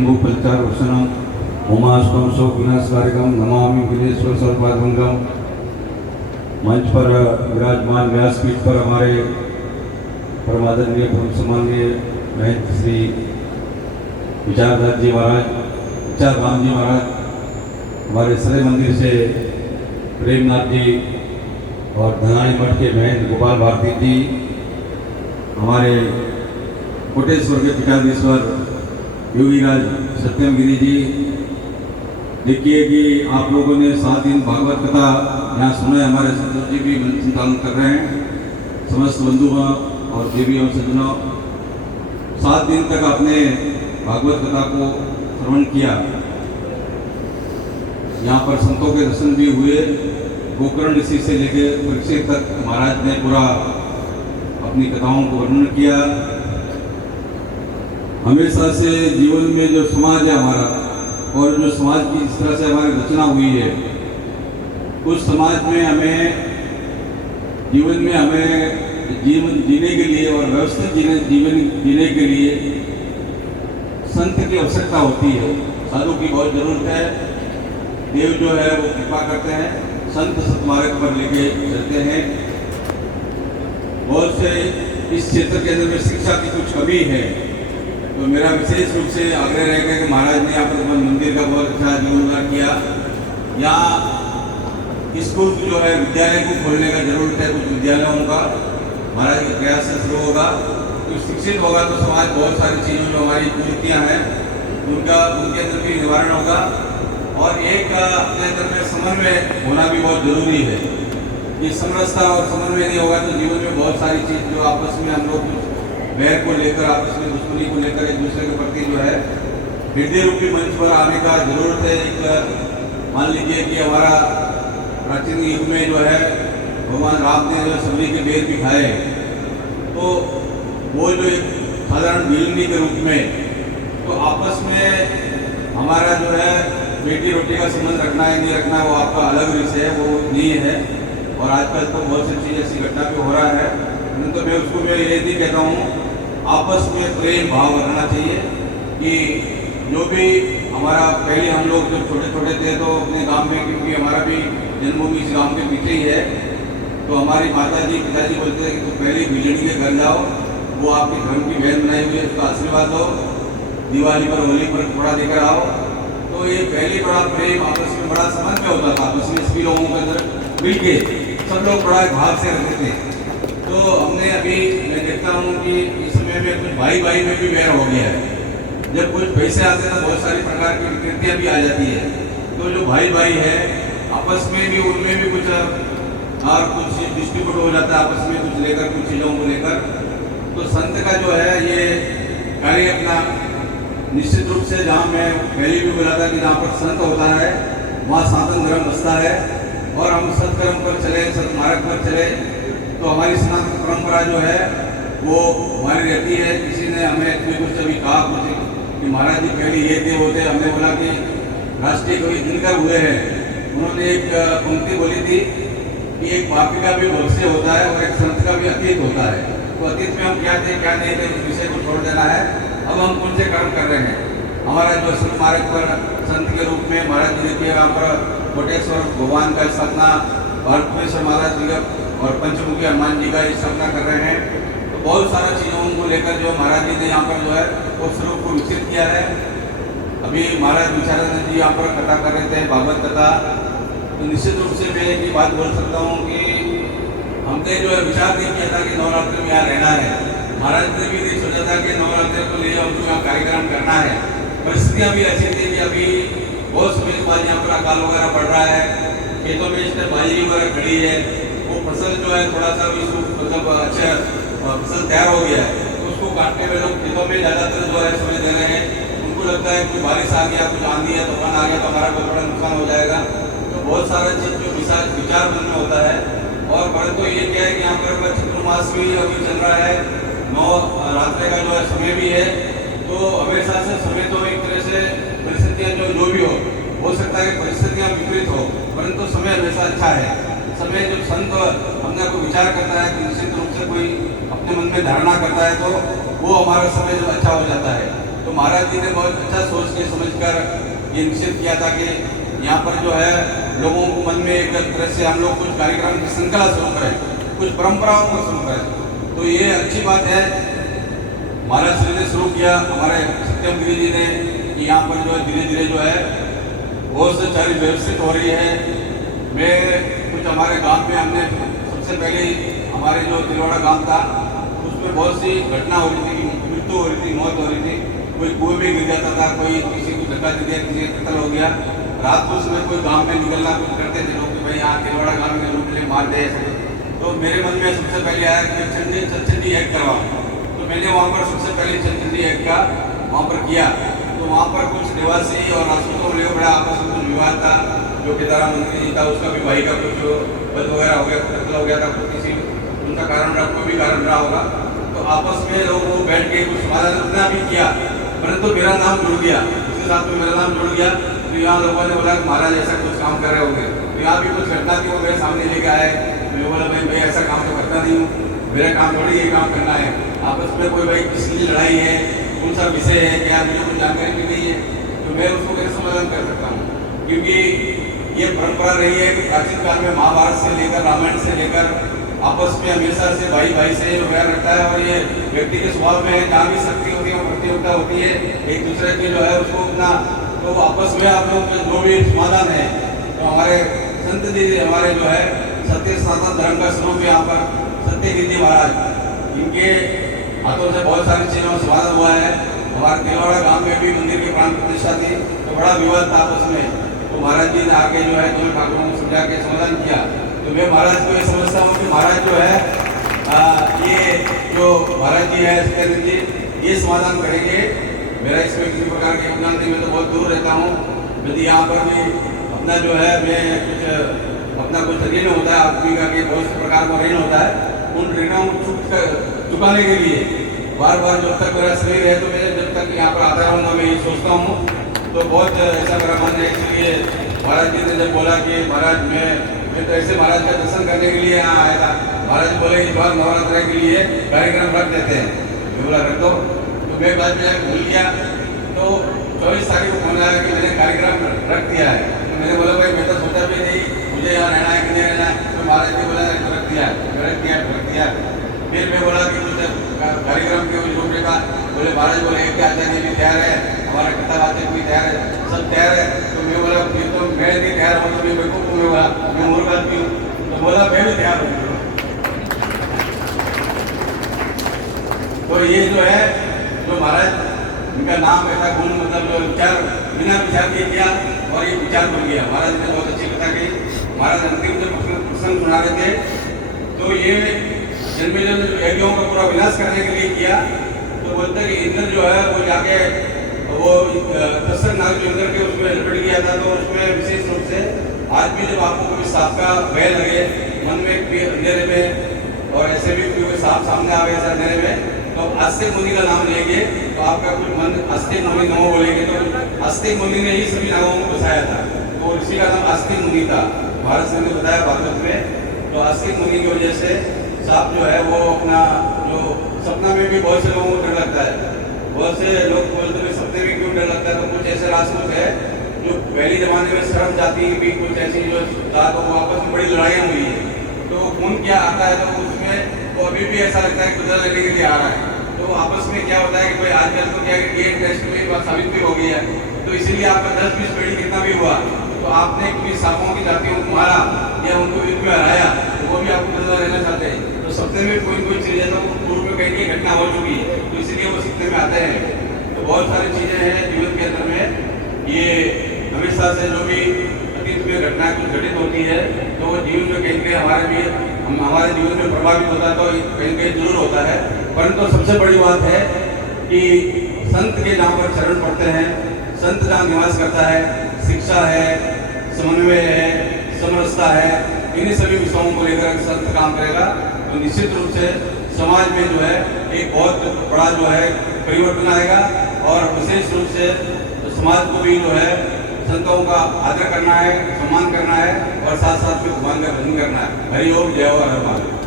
फलचार वचनम उमाष्टम शोक विनाशकारकम नमामि विघ्नेश्वर सर्वपादमंगम। मंच पर विराजमान व्यासपीठ पर हमारे परमादरणीय परम सम्माननीय महंत श्री विचारदास जी महाराज, विचार राम जी महाराज, हमारे सरे मंदिर से प्रेमनाथ जी और धनानी मठ के महंत गोपाल भारती जी, हमारे कोटेश्वर के पीठाधीश्वर योगीराज सत्यम गिरी जी। देखिए कि आप लोगों ने 7 दिन भागवत कथा यहाँ सुना है। हमारे संतोष जी भी संचालन कर रहे हैं। समस्त बंधुओं और देवियों सज्जनों, 7 दिन तक आपने भागवत कथा को श्रवण किया। यहाँ पर संतों के दर्शन भी हुए। गोकर्ण ऋषि से लेकर परीक्षित तक महाराज ने पूरा अपनी कथाओं को वर्णन किया। हमेशा से जीवन में जो समाज है हमारा, और जो समाज की जिस तरह से हमारी रचना हुई है, उस समाज में हमें जीवन में हमें जीवन जीने के लिए और व्यवस्थित जीवन जीने के लिए संत की आवश्यकता होती है। साधु की बहुत जरूरत है। देव जो है वो कृपा करते हैं, संत सतमार्ग पर लेके चलते हैं। बहुत से इस क्षेत्र के अंदर में शिक्षा की कुछ कमी है, तो मेरा विशेष रूप से आग्रह रहेगा कि महाराज ने यहाँ पर मंदिर का बहुत अच्छा जीवनोद्धार किया। यहाँ स्कूल जो है विद्यालय को खोलने का जरूरत है। कुछ विद्यालयों का महाराज के प्रयास से शुरू होगा, तो शिक्षित होगा तो समाज बहुत सारी चीज़ों जो हमारी कुरीतियाँ हैं उनके अंदर भी निवारण होगा। और एक अपने अंदर में समन्वय होना भी बहुत जरूरी है। ये समरसता और समन्वय नहीं होगा तो जीवन में बहुत सारी चीज़ जो आपस में हम लोग वैर को लेकर, आपस में दुश्मनी को लेकर एक दूसरे के प्रति जो है हृदय रूपी मंच पर आने का जरूरत है। एक मान लीजिए कि हमारा प्राचीन युग में जो है भगवान राम ने जो सब्जी के बेर भी खाए, तो वो जो एक साधारण मिलनी के रूप में, तो आपस में हमारा जो है बेटी रोटी का संबंध रखना है नहीं रखना वो आपका अलग विषय है, वो नहीं है। और आजकल तो बहुत सी चीज़ ऐसी घटना भी हो रहा है, तो मैं उसको मैं ये भी कहता हूँ आपस में प्रेम भाव रखना चाहिए। कि जो भी हमारा पहले हम लोग जब छोटे छोटे थे तो अपने गांव में, क्योंकि हमारा भी जन्मभूमि इस गांव के पीछे ही है, तो हमारी माता जी पिताजी बोलते थे कि तुम पहले बिजली के घर जाओ, वो आपके धर्म की बहन बनाई हुई है, उसका आशीर्वाद हो, दिवाली पर होली पर कपड़ा देकर आओ। तो ये पहले बड़ा प्रेम आपस में बड़ा समन्वय होता था। आपस में सभी लोगों के अंदर मिलके सब लोग बड़ा भाव से रहते थे। तो हमने अभी मैं देखता हूँ कि इस समय में कुछ भाई भाई में भी वैर हो गया है। जब कुछ पैसे आते हैं तो बहुत सारी प्रकार की विकृतियाँ भी आ जाती है। तो जो भाई भाई है आपस में भी, उनमें भी कुछ और कुछ डिस्ट्रीब्यूट हो जाता है आपस में, कुछ लेकर कुछ चीज़ों को लेकर। तो संत का जो है ये कार्य अपना निश्चित रूप से, जहाँ मैं पहले भी बोला था कि जहाँ पर संत होता है वहाँ सनातन धर्म बसता है। और हम सत्कर्म पर चले, सत्मार्ग पर चले, तो हमारी सनातन परंपरा जो है वो हमारी रहती है। किसी ने हमें कुछ अभी कहा कुछ कि महाराज जी पहले ये थे वो थे, हमने बोला कि राष्ट्रीय कवि दिनकर हुए हैं, उन्होंने एक पंक्ति बोली थी कि एक पापी का भी भविष्य होता है और एक संत का भी अतीत होता है। तो अतीत में हम क्या थे क्या नहीं थे उस विषय को छोड़ देना है। अब हम कौन से कर्म कर रहे हैं। हमारा जो सत्मार्ग पर संत के रूप में महाराज जी देखिए यहाँ पर कोटेश्वर भगवान का स्थापना, भारतेश्वर महाराज जी का और पंचमुखी हनुमान जी का स्थापना कर रहे हैं। तो बहुत सारा चीज़ों को लेकर जो महाराज जी ने यहाँ पर जो है वो स्वरूप को विकसित किया है। अभी महाराज विचारानंद जी यहाँ पर कथा कर रहे थे, भागवत कथा। तो निश्चित रूप से मैं एक ही बात बोल सकता हूँ कि हमने जो है विचार नहीं किया था कि नवरात्र में यहाँ रहना है। महाराज ने भी नहीं सोचा था कि नवरात्र को लिए हमको यहाँ कार्यक्रम करना है। परिस्थितियाँ भी ऐसी थी कि अभी बहुत समय के बाद यहाँ पर अकाल वगैरह पड़ रहा है, खेतों में इसमें बाजरी वगैरह खड़ी है, वो फसल जो है थोड़ा सा भी मतलब अच्छा फसल तैयार हो गया है, तो उसको काटने में लोग खेतों में ज़्यादातर जो है समय दे रहे हैं। उनको लगता है कि बारिश आ गया, कुछ आंधी या तूफान आ गया तो हमारा बहुत बड़ा नुकसान हो जाएगा। तो बहुत सारा चीज़ जो विचार मन में होता है। और परंतु ये क्या है कि यहाँ पर चतुर्मास भी अभी चल रहा है, 9 रात्रि का जो है समय भी है। तो हमेशा से समय तो एक तरह से परिस्थितियाँ जो भी हो सकता है कि परिस्थितियाँ विपरीत हो, परंतु समय हमेशा अच्छा है। समय जब संत हमने को विचार करता है कि निश्चित रूप से कोई अपने मन में धारणा करता है तो वो हमारा समय जब अच्छा हो जाता है। तो तो महाराज जी ने बहुत अच्छा सोच के समझ कर ये निश्चित किया था कि यहाँ पर जो है लोगों को मन में एक तरह से हम लोग कुछ कार्यक्रम की श्रृंखला शुरू करें, कुछ परंपराओं को शुरू करें। तो ये अच्छी बात है महाराज श्री ने शुरू किया, हमारे सत्यम गिरी जी ने, कि यहाँ पर जो है धीरे धीरे जो है बहुत से सारी व्यवस्थित हो रही है। मैं कुछ हमारे गांव में हमने सबसे पहले हमारे जो तिलवाड़ा गांव था उसमें बहुत सी घटना हो रही थी, मृत्यु हो रही थी, मौत हो रही थी। कोई कुएं में गिर जाता था, कोई किसी को धक्का दे दिया, किसी का कत्ल हो गया। रात को उसमें कोई गांव में निकलना कुछ करते थे लोग कि भाई यहाँ तिलवाड़ा गांव में लूट ले मार दे। तो मेरे मन में सबसे पहले आया कि चंडी एक्ट करवाओ। तो मैंने वहाँ पर सबसे पहले चंडी एक्ट का वहाँ पर किया। तो वहाँ पर कुछ निवासी और राजपूतों को लेकर बड़ा आपस में कुछ विवाद था। जो केदारा मंत्री जी था उसका भी भाई का कुछ बद वगैरह हो गया, कत्ल हो गया था, किसी उनका कारण रहा, कोई भी कारण रहा होगा। तो आपस में लोगों को बैठ के कुछ समाधान अपना भी किया, परंतु मेरा नाम जुड़ गया, उसके साथ में मेरा नाम जुड़ गया। तो यहाँ लोगों ने बोला कि महाराज ऐसा कुछ काम कर रहे होंगे। तो यहाँ भी कुछ घटना थी, वो मेरे सामने लेके आए। मैं बोला भाई ऐसा काम तो करता नहीं हूँ, मेरा काम थोड़ी ये काम करना है। आपस में कोई भाई किसके लिए लड़ाई है, कौन सा विषय है, क्या मुझे कुछ जानकारी भी नहीं है, तो मैं उसको कैसे समाधान कर सकता हूँ। क्योंकि ये परंपरा रही है कि प्राचीन काल में महाभारत से लेकर रामायण से लेकर आपस में हमेशा से भाई भाई से जो प्यार रखता है। और ये व्यक्ति के स्वभाव में जहाँ भी शक्ति होती है, प्रतियोगिता होती है, एक दूसरे की जो है उसको अपना, तो आपस में आप लोग जो भी समाधान है, तो हमारे संत जी हमारे जो है सत्य सनातन धर्म का स्वरूप यहाँ पर सत्यगिरी जी महाराज, इनके हाथों से बहुत सारी चीज़ों में समाधान हुआ है। हमारे तिलवाड़ा गांव में भी मंदिर की प्राण प्रतिष्ठा थी, तो बड़ा विवाद था आपस में। तो महाराज जी ने आके जो है दोनों ठाकुरों को समझा के समाधान किया। तो मैं महाराज को ये समझता हूँ कि महाराज जो है ये जो महाराज जी है सत्यानंद जी, ये समाधान करेंगे। मेरा इसमें किसी प्रकार के योगदान नहीं, मैं तो बहुत दूर रहता हूँ। यदि यहाँ पर भी अपना जो है मैं कुछ ऋण होता है आदमी का, कि बहुत से प्रकार का ऋण होता है, उन ऋणों को चुकाने के लिए बार बार जब तक मेरा शरीर है, तो मैं जब तक यहाँ पर आता रहूँगा, मैं ये सोचता हूँ। तो बहुत ऐसा मेरा मन है। इसलिए महाराज जी ने जब बोला कि महाराज मैं तो ऐसे महाराज का दर्शन करने के लिए यहाँ आया था, महाराज बोले इस बार नवरात्र के लिए कार्यक्रम रख देते हैं। मैं बोला रख दो। तो मैं बाद में भूल गया। तो 24 तारीख को फोन आया कि मैंने कार्यक्रम रख दिया है। तो मैंने बोला भाई मैं तो सोचा भी नहीं मुझे यहाँ रहना है कि नहीं रहना है। तो महाराज जी बोला रख दिया। फिर मैं बोला कि कुछ कार्यक्रम के रूपरेखा, बोले महाराज बोले एक आचार्य भी तैयार है, हमारा कथावाचक भी तैयार है, सब तैयार है। तो मैं बोला फिर तो मैं नहीं तैयार हूँ, तो मैं बेवकूफ हूँ, मैं मूर्ख आदमी हूँ। तो बोला मैं भी तैयार हूँ। तो ये जो है जो महाराज इनका नाम ऐसा गुण, मतलब जो विचार बिना विचार के किया और ये विचार बन गया। महाराज ने बहुत अच्छी कथा कही। महाराज अंतिम जब प्रसंग सुना रहे थे, तो ये जन्मेजय ने यज्ञों का पूरा विनाश करने के लिए किया। तो बोलते कि इंद्र जो है वो जाके वो दशरथ नाग जो इंद्र के उसमें लपेट गया था। तो उसमें विशेष रूप से आज भी जब आपको कभी सांप का भय लगे मन में अंधेरे में, और ऐसे भी कोई सांप सामने आवे ऐसा अंधेरे में, तो आस्तिक मुनि का नाम लेंगे तो आपका कुछ मन आस्तिक मुनि नमो बोलेंगे। तो आस्तिक मुनि ने ही सभी नागों को बसाया था। तो ऋषि का नाम आस्तिक मुनि था, भारत सिंह ने बताया भागवत में। तो आस्तिक मुनि की वजह से सांप जो है वो अपना जो सपना में भी बहुत से लोगों को डर लगता है। बहुत से लोग बोलते हैं सपने में क्यों डर लगता है। तो कुछ ऐसे राजपूत है जो पहले जमाने में शर्म जाती भी कुछ ऐसी जो था, तो वो आपस में बड़ी लड़ाइयाँ हुई है। तो खून क्या आता है, तो उसमें वो अभी भी ऐसा लगता है कि डर लगने के लिए आ रहा है। तो आपस में क्या होता है कि भाई आजकल तो क्या ये टेस्ट में बात साबित भी हो गई है। तो इसीलिए आपका 10-20 पीढ़ी कितना भी हुआ, तो आपने कोई सांपों की जातियों को मारा या उनको युद्ध में हराया, तो वो भी आपको डर रहना चाहते हैं। तो सपने में कोई चीज़ है तो पूर्व में कहीं घटना हो चुकी है, तो इसलिए वो सपने में आते हैं। तो बहुत सारी चीज़ें हैं जीवन के अंदर में, ये हमेशा से जो भी अतीत में घटनाएं कुछ घटित होती है, तो वो जीवन में कहीं हमारे जीवन में प्रभावित होता है, तो कहीं जरूर होता है। परंतु सबसे बड़ी बात है कि संत के जहाँ पर चरण पड़ते हैं, संत जहाँ निवास करता है, शिक्षा है, समन्वय है, समरसता है, इन्हीं सभी विषयों को लेकर संत काम करेगा, तो निश्चित रूप से समाज में जो है एक बहुत बड़ा जो है परिवर्तन आएगा। और विशेष रूप से समाज को भी जो है संतों का आदर करना है, सम्मान करना है, और साथ साथ में भगवान का भजन करना है। हरि ओम, जय हो, हर महादेव।